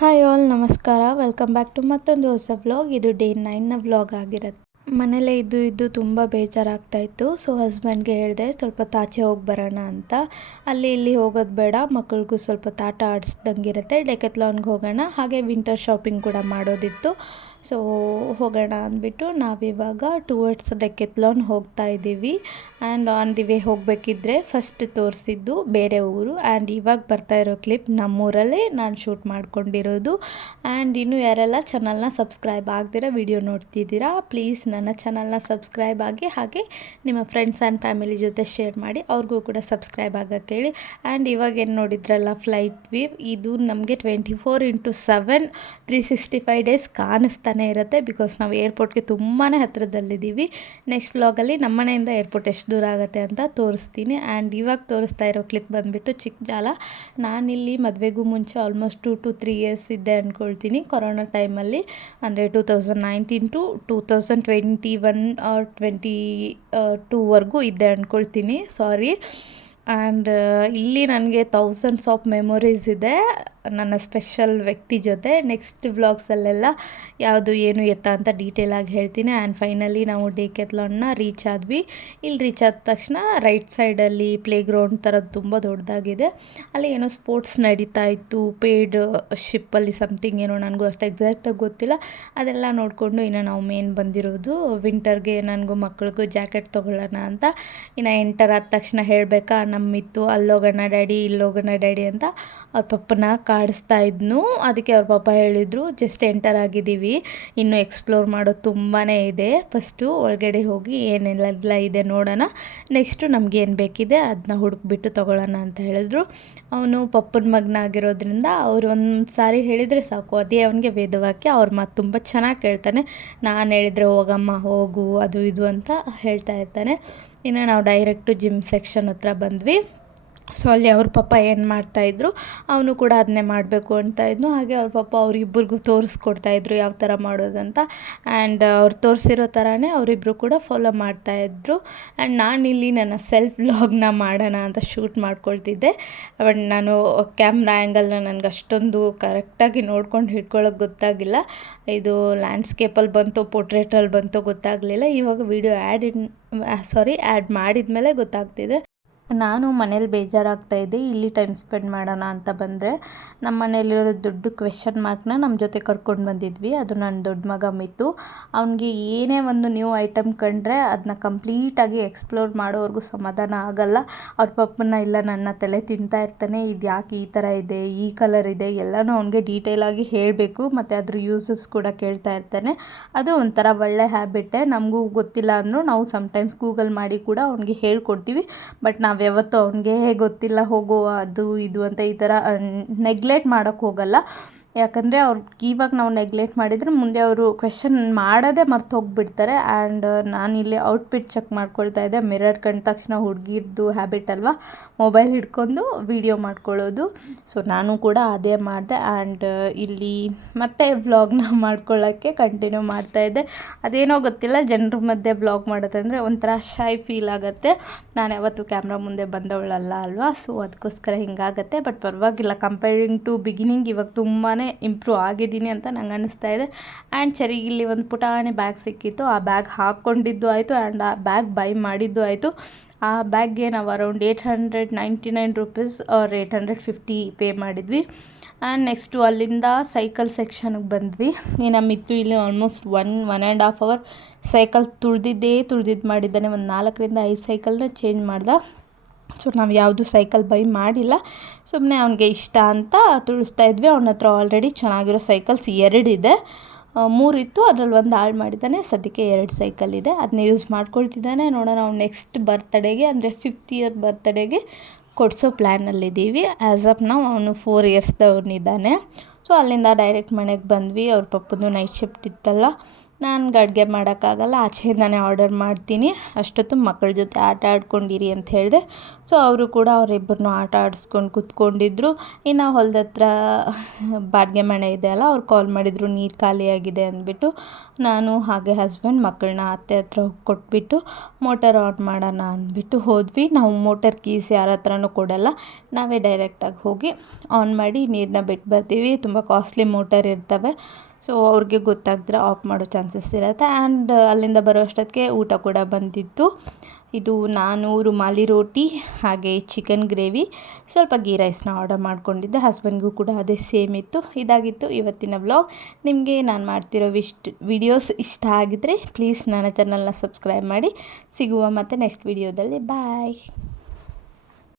Hi all ನಮಸ್ಕಾರ. Welcome back to ಮತ್ತೊಂದು ಹೊಸ ವ್ಲಾಗ್ ಇದು ಡೇ ನೈನ್ನ ವ್ಲಾಗ್ ಆಗಿರುತ್ತೆ. ಮನೇಲೇ ಇದ್ದು ಇದ್ದು ತುಂಬ ಬೇಜಾರಾಗ್ತಾ ಇತ್ತು. ಸೊ ಹಸ್ಬೆಂಡ್ಗೆ ಹೇಳಿದೆ, ಸ್ವಲ್ಪ ತಾಚೆ ಹೋಗಿ ಬರೋಣ ಅಂತ. ಅಲ್ಲಿ ಇಲ್ಲಿ ಹೋಗೋದು ಬೇಡ. ಮಕ್ಕಳಿಗೂ ಸ್ವಲ್ಪ ತಾಟ ಆಡಿಸ್ದಂಗಿರುತ್ತೆ. ಡೆಕೆತ್ಲಾನ್ಗೆ ಹೋಗೋಣ. ಹಾಗೆ ವಿಂಟರ್ ಶಾಪಿಂಗ್ ಕೂಡ ಮಾಡೋದಿತ್ತು. ಸೊ ಹೋಗೋಣ ಅಂದ್ಬಿಟ್ಟು ನಾವಿವಾಗ ಟುವರ್ಡ್ಸ್ ಡೆಕೆತ್ಲಾನ್ ಹೋಗ್ತಾ ಇದ್ದೀವಿ. ಆ್ಯಂಡ್ ಆನ್ ದಿ ವೇ ಹೋಗಬೇಕಿದ್ರೆ ಫಸ್ಟ್ ತೋರಿಸಿದ್ದು ಬೇರೆ ಊರು. ಆ್ಯಂಡ್ ಇವಾಗ ಬರ್ತಾ ಇರೋ ಕ್ಲಿಪ್ ನಮ್ಮೂರಲ್ಲೇ ನಾನು ಶೂಟ್ ಮಾಡ್ಕೊಂಡಿರೋದು. ಆ್ಯಂಡ್ ಇನ್ನೂ ಯಾರೆಲ್ಲ ಚಾನಲ್ನ ಸಬ್ಸ್ಕ್ರೈಬ್ ಆಗ್ದಿರ ವಿಡಿಯೋ ನೋಡ್ತಿದ್ದೀರಾ ಪ್ಲೀಸ್ ನನ್ನ ಚಾನಲ್ನ ಸಬ್ಸ್ಕ್ರೈಬ್ ಆಗಿ ಹಾಗೆ ನಿಮ್ಮ ಫ್ರೆಂಡ್ಸ್ ಆ್ಯಂಡ್ ಫ್ಯಾಮಿಲಿ ಜೊತೆ ಶೇರ್ ಮಾಡಿ, ಅವ್ರಿಗೂ ಕೂಡ ಸಬ್ಸ್ಕ್ರೈಬ್ ಆಗೋಕ್ಕೆ ಹೇಳಿ. ಆ್ಯಂಡ್ ಇವಾಗ ಏನು ನೋಡಿದ್ರಲ್ಲ ಫ್ಲೈಟ್ ವೀವ್ ಇದು ನಮಗೆ twenty four into seven three sixty five days ಕಾಣಿಸ್ತಾನೆ ಇರುತ್ತೆ ಬಿಕಾಸ್ ನಾವು ಏರ್ಪೋರ್ಟ್ಗೆ ತುಂಬಾ ಹತ್ತಿರದಲ್ಲಿದ್ದೀವಿ ನೆಕ್ಸ್ಟ್ ವ್ಲಾಗಲ್ಲಿ ನಮ್ಮ ಮನೆಯಿಂದ ಏರ್ಪೋರ್ಟ್ ಎಷ್ಟು ದೂರ ಆಗುತ್ತೆ ಅಂತ ತೋರಿಸ್ತೀನಿ. ಆ್ಯಂಡ್ ಇವಾಗ ತೋರಿಸ್ತಾ ಇರೋ ಕ್ಲಿಪ್ ಬಂದುಬಿಟ್ಟು ಚಿಕ್ಕ ಜಾಲ ನಾನಿಲ್ಲಿ ಮದುವೆಗೂ ಮುಂಚೆ almost two two three years ಇದ್ದೆ ಅಂದ್ಕೊಳ್ತೀನಿ ಕೊರೋನಾ ಟೈಮಲ್ಲಿ ಅಂದರೆ two thousand nineteen to two thousand twenty one or twenty ಟೂವರೆಗೂ ಇದ್ದೆ ಅಂದ್ಕೊಳ್ತೀನಿ ಸಾರಿ ಆ್ಯಂಡ್ ಇಲ್ಲಿ ನನಗೆ ತೌಸಂಡ್ಸ್ ಆಫ್ ಮೆಮೊರೀಸ್ ಇದೆ. ನನ್ನ ಸ್ಪೆಷಲ್ ವ್ಯಕ್ತಿ ಜೊತೆ ನೆಕ್ಸ್ಟ್ ವ್ಲಾಗ್ಸಲ್ಲೆಲ್ಲ ಯಾವುದು ಏನು ಎತ್ತ ಅಂತ ಡೀಟೇಲಾಗಿ ಹೇಳ್ತೀನಿ. ಆ್ಯಂಡ್ ಫೈನಲಿ ನಾವು ಡೇಕೆತ್ಲಾನ್ನ ರೀಚ್ ಆದ್ವಿ. ಇಲ್ಲಿ ರೀಚ್ ಆದ ತಕ್ಷಣ ರೈಟ್ ಸೈಡಲ್ಲಿ ಪ್ಲೇ ಗ್ರೌಂಡ್ ಥರದ್ದು ತುಂಬ ದೊಡ್ಡದಾಗಿದೆ ಅಲ್ಲಿ ಏನೋ ಸ್ಪೋರ್ಟ್ಸ್ ನಡೀತಾ ಇತ್ತು. ಪೇಯ್ಡ್ ಶಿಪ್ಪಲ್ಲಿ ಸಮಥಿಂಗ್ ಏನೋ ನನಗೂ ಅಷ್ಟು ಎಕ್ಸಾಕ್ಟಾಗಿ ಗೊತ್ತಿಲ್ಲ. ಅದೆಲ್ಲ ನೋಡಿಕೊಂಡು ಇನ್ನು ನಾವು ಮೇನ್ ಬಂದಿರೋದು. ವಿಂಟರ್ಗೆ ನನಗೂ ಮಕ್ಳಿಗೂ ಜಾಕೆಟ್ ತೊಗೊಳ್ಳೋಣ ಅಂತ ಇನ್ನು ಎಂಟರ್ ಆದ ತಕ್ಷಣ ಹೇಳಬೇಕಾ, ನಮ್ಮಿತ್ತು, ಅಲ್ಲೋಗೋಣ ಡ್ಯಾಡಿ, ಇಲ್ಲೋಗೋಣ ಡ್ಯಾಡಿ ಅಂತ. ಅವ್ರ ಪಪ್ಪನ ಕಾಡಿಸ್ತಾ ಇದ್ನು. ಅದಕ್ಕೆ ಅವ್ರ ಪಾಪ ಹೇಳಿದರು, ಜಸ್ಟ್ ಎಂಟರ್ ಆಗಿದ್ದೀವಿ. ಇನ್ನು ಎಕ್ಸ್ಪ್ಲೋರ್ ಮಾಡೋದು ತುಂಬಾ ಇದೆ. ಫಸ್ಟು ಒಳಗಡೆ ಹೋಗಿ ಏನೆಲ್ಲ ಇದೆ ನೋಡೋಣ. ನೆಕ್ಸ್ಟು ಏನು ಬೇಕಿದೆ ಅದನ್ನ ಹುಡುಕ್ಬಿಟ್ಟು ತೊಗೊಳ್ಳೋಣ ಅಂತ ಹೇಳಿದ್ರು. ಅವನು ಪಪ್ಪನ ಮಗ್ನ ಆಗಿರೋದ್ರಿಂದ ಅವ್ರು ಒಂದು ಸಾರಿ ಹೇಳಿದರೆ ಸಾಕು. ಅದೇ ಅವನಿಗೆ ವೇದವಾಕ್ಯ. ಅವ್ರ ಮಾತು ತುಂಬ ಚೆನ್ನಾಗಿ ಕೇಳ್ತಾನೆ. ನಾನು ಹೇಳಿದರೆ ಹೋಗಮ್ಮ, ಹೋಗು, ಅದು ಇದು ಅಂತ ಹೇಳ್ತಾ ಇರ್ತಾನೆ. ಇನ್ನು ನಾವು ಡೈರೆಕ್ಟು ಜಿಮ್ ಸೆಕ್ಷನ್ ಹತ್ರ ಬಂದ್ವಿ. ಸೊ ಅಲ್ಲಿ ಅವ್ರ ಪಪ್ಪ ಏನು ಮಾಡ್ತಾಯಿದ್ರು ಅವನು ಕೂಡ ಅದನ್ನೇ ಮಾಡಬೇಕು ಅಂತ ಇದ್ನು. ಹಾಗೆ ಅವ್ರ ಪಪ್ಪ ಅವರಿಬ್ಬರಿಗೂ ತೋರಿಸ್ಕೊಡ್ತಾಯಿದ್ರು ಯಾವ ಥರ ಮಾಡೋದಂತ. ಆ್ಯಂಡ್ ಅವ್ರು ತೋರಿಸಿರೋ ಥರನೇ ಅವರಿಬ್ಬರು ಕೂಡ ಫಾಲೋ ಮಾಡ್ತಾಯಿದ್ರು ಆ್ಯಂಡ್ ನಾನಿಲ್ಲಿ ನನ್ನ ಸೆಲ್ಫ್ ವ್ಲಾಗ್ನ ಮಾಡೋಣ ಅಂತ ಶೂಟ್ ಮಾಡ್ಕೊಳ್ತಿದ್ದೆ. ಬಟ್ ನಾನು ಕ್ಯಾಮ್ರಾ ಆ್ಯಂಗಲ್ನ ನನಗೆ ಅಷ್ಟೊಂದು ಕರೆಕ್ಟಾಗಿ ನೋಡ್ಕೊಂಡು ಹಿಡ್ಕೊಳ್ಳೋಕೆ ಗೊತ್ತಾಗಿಲ್ಲ. ಇದು ಲ್ಯಾಂಡ್ಸ್ಕೇಪಲ್ಲಿ ಬಂತು ಪೋರ್ಟ್ರೇಟಲ್ಲಿ ಬಂತು ಗೊತ್ತಾಗಲಿಲ್ಲ. ಇವಾಗ video add in sorry add ಮಾಡಿದ ಮೇಲೆ ಗೊತ್ತಾಗ್ತಿದೆ. ನಾನು ಮನೇಲಿ ಬೇಜಾರಾಗ್ತಾಯಿದ್ದೆ ಇಲ್ಲಿ ಟೈಮ್ ಸ್ಪೆಂಡ್ ಮಾಡೋಣ ಅಂತ ಬಂದರೆ ನಮ್ಮ ಮನೇಲಿರೋ ದೊಡ್ಡ ಕ್ವೆಶನ್ ಮಾರ್ಕ್ನ ನಮ್ಮ ಜೊತೆ ಕರ್ಕೊಂಡು ಬಂದಿದ್ವಿ. ಅದು ನನ್ನ ದೊಡ್ಡ ಮಗ ಮಿತ್ತು ಅವನಿಗೆ ಏನೇ ಒಂದು ನ್ಯೂ ಐಟಮ್ ಕಂಡ್ರೆ ಅದನ್ನ ಕಂಪ್ಲೀಟಾಗಿ ಎಕ್ಸ್ಪ್ಲೋರ್ ಮಾಡೋವರೆಗೂ ಸಮಾಧಾನ ಆಗಲ್ಲ. ಅವ್ರ ಪಪ್ಪನ ಇಲ್ಲ, ನನ್ನ ತಲೆ ತಿಂತಾ ಇರ್ತಾನೆ, ಇದು ಯಾಕೆ ಈ ಥರ ಇದೆ, ಈ ಕಲರ್ ಇದೆ, ಎಲ್ಲನೂ ಅವನಿಗೆ ಡೀಟೇಲಾಗಿ ಹೇಳಬೇಕು. ಮತ್ತು ಅದ್ರ ಯೂಸಸ್ ಕೂಡ ಕೇಳ್ತಾ ಇರ್ತಾನೆ. ಅದು ಒಂಥರ ಒಳ್ಳೆ ಹ್ಯಾಬಿಟ್ಟೆ ನಮಗೂ ಗೊತ್ತಿಲ್ಲ ಅಂದರೂ ನಾವು ಸಮ್ಟೈಮ್ಸ್ ಗೂಗಲ್ ಮಾಡಿ ಕೂಡ ಅವ್ನಿಗೆ ಹೇಳ್ಕೊಡ್ತೀವಿ. ಬಟ್ ನಾವು ಯಾವತ್ತೂ ಅವ್ನಿಗೆ ಗೊತ್ತಿಲ್ಲ ಹೋಗೋ ಅದು ಇದು ಅಂತ ಈ ಥರ ನೆಗ್ಲೆಕ್ಟ್ ಮಾಡೋಕ್ಕೆ ಹೋಗಲ್ಲ. ಯಾಕಂದರೆ ಅವ್ರಿಗೆ ಇವಾಗ ನಾವು ನೆಗ್ಲೆಕ್ಟ್ ಮಾಡಿದರೆ ಮುಂದೆ ಅವರು ಕ್ವೆಶನ್ ಮಾಡೋದೇ ಮರ್ತು ಹೋಗ್ಬಿಡ್ತಾರೆ ಆ್ಯಂಡ್ ಇಲ್ಲಿ ಔಟ್ಫಿಟ್ ಚೆಕ್ ಮಾಡ್ಕೊಳ್ತಾ ಇದ್ದೆ. ಮಿರರ್ ಕಂಡ ತಕ್ಷಣ ಹುಡುಗಿದ್ದು ಹ್ಯಾಬಿಟ್ ಅಲ್ವಾ? ಮೊಬೈಲ್ ಹಿಡ್ಕೊಂಡು ವೀಡಿಯೋ ಮಾಡ್ಕೊಳ್ಳೋದು. ಸೊ ನಾನು ಕೂಡ ಅದೇ ಮಾಡಿದೆ ಆ್ಯಂಡ್ ಇಲ್ಲಿ ಮತ್ತೆ ವ್ಲಾಗ್ನ ಮಾಡ್ಕೊಳ್ಳೋಕ್ಕೆ ಕಂಟಿನ್ಯೂ ಮಾಡ್ತಾ ಇದ್ದೆ. ಅದೇನೋ ಗೊತ್ತಿಲ್ಲ, ಜನರ ಮಧ್ಯೆ ವ್ಲಾಗ್ ಮಾಡೋದಂದರೆ ಒಂಥರ ಶೈ ಫೀಲ್ ಆಗುತ್ತೆ. ನಾನು ಯಾವತ್ತೂ ಕ್ಯಾಮ್ರಾ ಮುಂದೆ ಬಂದವಳಲ್ಲ ಅಲ್ವಾ? ಸೊ ಅದಕ್ಕೋಸ್ಕರ ಹಿಂಗಾಗತ್ತೆ. ಬಟ್ ಪರವಾಗಿಲ್ಲ ಕಂಪೇರಿಂಗ್ ಟು ಬಿಗಿನಿಂಗ್ ಇವಾಗ ತುಂಬಾ ಇಂಪ್ರೂವ್ ಆಗಿದ್ದೀನಿ ಅಂತ ನಂಗೆ ಅನ್ನಿಸ್ತಾ ಇದೆ. ಆ್ಯಂಡ್ ಸರಿಗೆ ಇಲ್ಲಿ ಒಂದು ಪುಟಾಣಿ ಬ್ಯಾಗ್ ಸಿಕ್ಕಿತ್ತು. ಆ ಬ್ಯಾಗ್ ಹಾಕ್ಕೊಂಡಿದ್ದು ಆಯಿತು ಆ್ಯಂಡ್ ಆ ಬ್ಯಾಗ್ ಬೈ ಮಾಡಿದ್ದು ಆಯಿತು. ಆ ಬ್ಯಾಗ್ಗೆ ನಾವು around eight hundred ninety nine rupees or eight hundred fifty pay ಮಾಡಿದ್ವಿ. ಆ್ಯಂಡ್ ನೆಕ್ಸ್ಟು ಅಲ್ಲಿಂದ ಸೈಕಲ್ ಸೆಕ್ಷನ್ಗೆ ಬಂದ್ವಿ. ನಮ್ಮ ಮಿತ್ತು ಇಲ್ಲಿ almost one one and half hour cycle ತುಳಿದಿದ್ದೇ ತುಳಿದಿದ್ದು ಮಾಡಿದ್ದಾನೆ. ಒಂದು ನಾಲ್ಕರಿಂದ ಐದು ಸೈಕಲ್ನ ಚೇಂಜ್ ಮಾಡ್ದೆ. ಸೊ ನಾವು ಯಾವುದು ಸೈಕಲ್ ಬೈ ಮಾಡಿಲ್ಲ. ಸುಮ್ಮನೆ ಅವನಿಗೆ ಇಷ್ಟ ಅಂತ ತುಳಿಸ್ತಾ ಇದ್ವಿ. ಅವನ ಹತ್ರ ಆಲ್ರೆಡಿ ಚೆನ್ನಾಗಿರೋ ಸೈಕಲ್ಸ್ ಎರಡಿದೆ ಮೂರಿತ್ತು ಅದರಲ್ಲಿ ಒಂದು ಹಾಳು ಮಾಡಿದ್ದಾನೆ. ಸದ್ಯಕ್ಕೆ ಎರಡು ಸೈಕಲ್ ಇದೆ. ಅದನ್ನ ಯೂಸ್ ಮಾಡ್ಕೊಳ್ತಿದ್ದಾನೆ. ನೋಡೋಣ ಅವ್ನು ನೆಕ್ಸ್ಟ್ ಬರ್ತಡೇಗೆ ಅಂದರೆ ಫಿಫ್ತ್ ಇಯರ್ ಬರ್ತಡೇಗೆ ಕೊಡಿಸೋ ಪ್ಲ್ಯಾನಲ್ಲಿದ್ದೀವಿ ಆ್ಯಸ್ ಅಪ್ ನಾವು ಅವನು ಫೋರ್ ಇಯರ್ಸ್ದವನಿದ್ದಾನೆ ಸೊ ಅಲ್ಲಿಂದ ಡೈರೆಕ್ಟ್ ಮನೆಗೆ ಬಂದ್ವಿ. ಅವ್ರ ಪಪ್ಪದು ನೈಟ್ ಶಿಫ್ಟ್ ಇತ್ತಲ್ಲ. ನಾನು ಅಡುಗೆ ಮಾಡೋಕ್ಕಾಗಲ್ಲ, ಆಚೆಯಿಂದನೇ ಆರ್ಡರ್ ಮಾಡ್ತೀನಿ. ಅಷ್ಟೊತ್ತು ಮಕ್ಕಳ ಜೊತೆ ಆಟ ಆಡ್ಕೊಂಡಿರಿ ಅಂತ ಹೇಳಿದೆ. ಸೊ ಅವರು ಕೂಡ ಅವರಿಬ್ಬರನ್ನೂ ಆಟ ಆಡಿಸ್ಕೊಂಡು ಕೂತ್ಕೊಂಡಿದ್ರು. ಇನ್ನು ಹೊಲದ ಹತ್ರ ಬಾಡಿಗೆ ಮನೆ ಇದೆ ಅಲ್ಲ, ಅವ್ರು ಕಾಲ್ ಮಾಡಿದರು, ನೀರು ಖಾಲಿಯಾಗಿದೆ ಅಂದ್ಬಿಟ್ಟು. ನಾನು ಹಾಗೆ ಹಸ್ಬೆಂಡ್ ಮಕ್ಕಳನ್ನ ಅತ್ತೆ ಹತ್ರ ಕೊಟ್ಬಿಟ್ಟು ಮೋಟರ್ ಆನ್ ಮಾಡೋಣ ಅಂದ್ಬಿಟ್ಟು ಹೋದ್ವಿ. ನಾವು ಮೋಟರ್ ಕೀಸ್ ಯಾರ ಹತ್ರನೂ ಕೊಡಲ್ಲ, ನಾವೇ ಡೈರೆಕ್ಟಾಗಿ ಹೋಗಿ ಆನ್ ಮಾಡಿ ನೀರನ್ನ ಬಿಟ್ಟು ಬರ್ತೀವಿ. ತುಂಬ ಕಾಸ್ಟ್ಲಿ ಮೋಟರ್ ಇರ್ತವೆ. ಸೊ ಅವ್ರಿಗೆ ಗೊತ್ತಾಗ್ದ್ರೆ ಆಫ್ ಮಾಡೋ ಚಾನ್ಸಸ್ ಇರುತ್ತೆ ಆ್ಯಂಡ್ ಅಲ್ಲಿಂದ ಬರೋ ಅಷ್ಟೊತ್ತಿಗೆ ಊಟ ಕೂಡ ಬಂದಿತ್ತು. ಇದು ನಾನು, ರುಮಾಲಿ ರೋಟಿ, ಹಾಗೆ ಚಿಕನ್ ಗ್ರೇವಿ ಸ್ವಲ್ಪ ಗೀ ರೈಸ್ನ ಆರ್ಡರ್ ಮಾಡ್ಕೊಂಡಿದ್ದೆ. ಹಸ್ಬೆಂಡ್ಗೂ ಕೂಡ ಅದೇ ಸೇಮ್ ಇತ್ತು. ಇದಾಗಿತ್ತು ಇವತ್ತಿನ ವ್ಲಾಗ್ ನಿಮಗೆ ನಾನು ಮಾಡ್ತಿರೋ ವಿಶ್ಟ್ ವಿಡಿಯೋಸ್ ಇಷ್ಟ ಆಗಿದ್ದರೆ ಪ್ಲೀಸ್ ನನ್ನ ಚಾನಲ್ನ ಸಬ್ಸ್ಕ್ರೈಬ್ ಮಾಡಿ. ಸಿಗುವ ಮತ್ತು ನೆಕ್ಸ್ಟ್ ವಿಡಿಯೋದಲ್ಲಿ ಬಾಯ್